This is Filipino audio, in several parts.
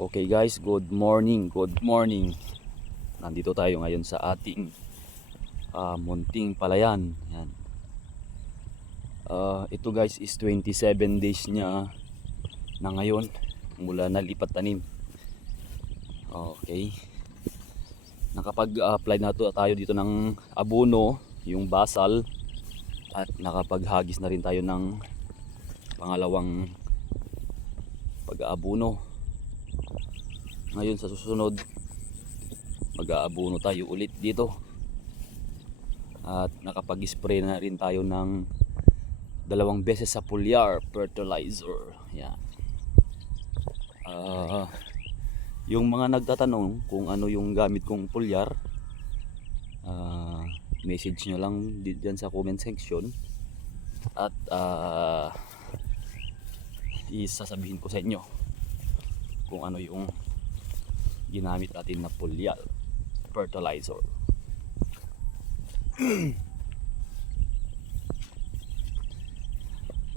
Okay guys, good morning, good morning. Nandito tayo ngayon sa ating munting palayan. Yan. Ito guys is 27 days niya na ngayon mula nalipat tanim. Okay. Nakapag-apply na tayo dito ng abono, yung basal, at nakapaghagis na rin tayo ng pangalawang pag-aabono. Ngayon sa susunod mag-aabono tayo ulit dito at nakapag-spray na rin tayo ng 2 beses sa foliar fertilizer. Yan. Yung mga nagtatanong kung ano yung gamit kong foliar, message nyo lang dyan sa comment section at isasabihin ko sa inyo kung ano yung ginamit natin na foliar fertilizer.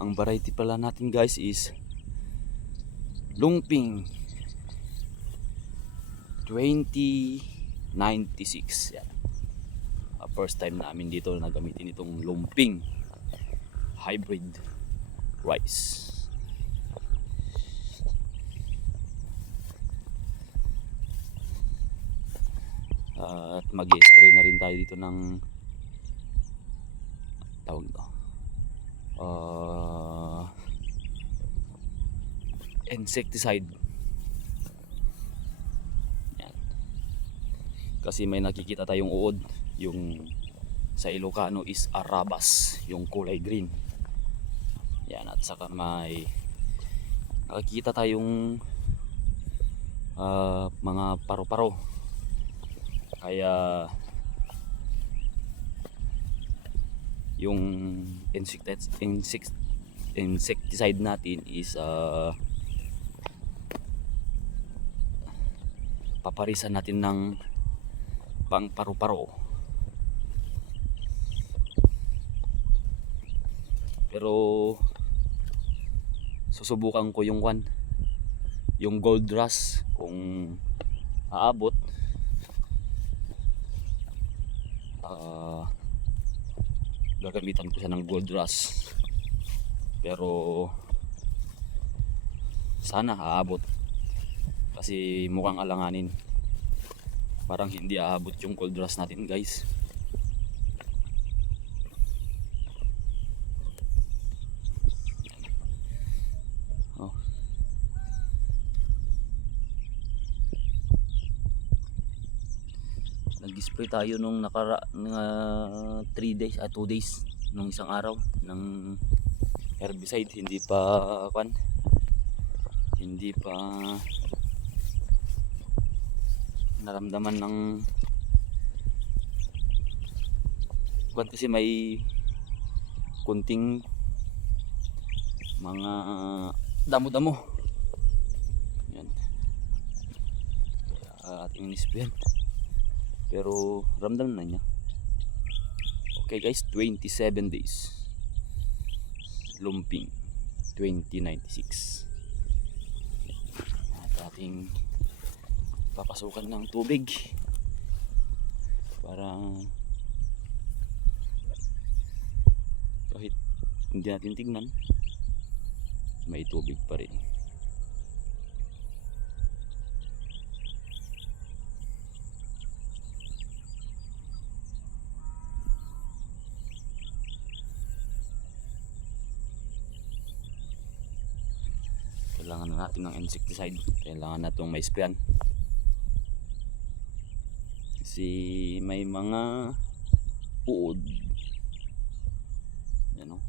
Ang variety pala natin guys is Lumping 2096. Yan. First time namin dito na gamitin itong Lumping hybrid rice. At mag-spray na rin tayo dito ng tawag to insecticide. Yan. Kasi may nakikita tayong uod, yung sa Ilocano is arabas, yung kulay green. Yan, at saka may nakikita tayong mga paro-paro. Kaya yung insecticide natin is paparisan natin ng pang paru-paro. Pero susubukan ko yung gold rush kung aabot. Gagamitan ko siya ng gold rush, pero sana aabot kasi mukhang alanganin, parang hindi aabot yung gold rush natin guys. Nag-spray tayo nung 3 days 2 days nung isang araw ng herbicide. Hindi pa naramdaman ng kasi may kunting mga damo-damo. Yan. Ating nisprayan. Pero ramdam na niya. Okay guys, 27 days Lumping 2096. At ating papasukan ng tubig para kahit hindi natin tignan, may tubig pa rin. Kailangan na natin ng insecticide, kailangan na itong may sprayan kasi may mga uod. Yan o.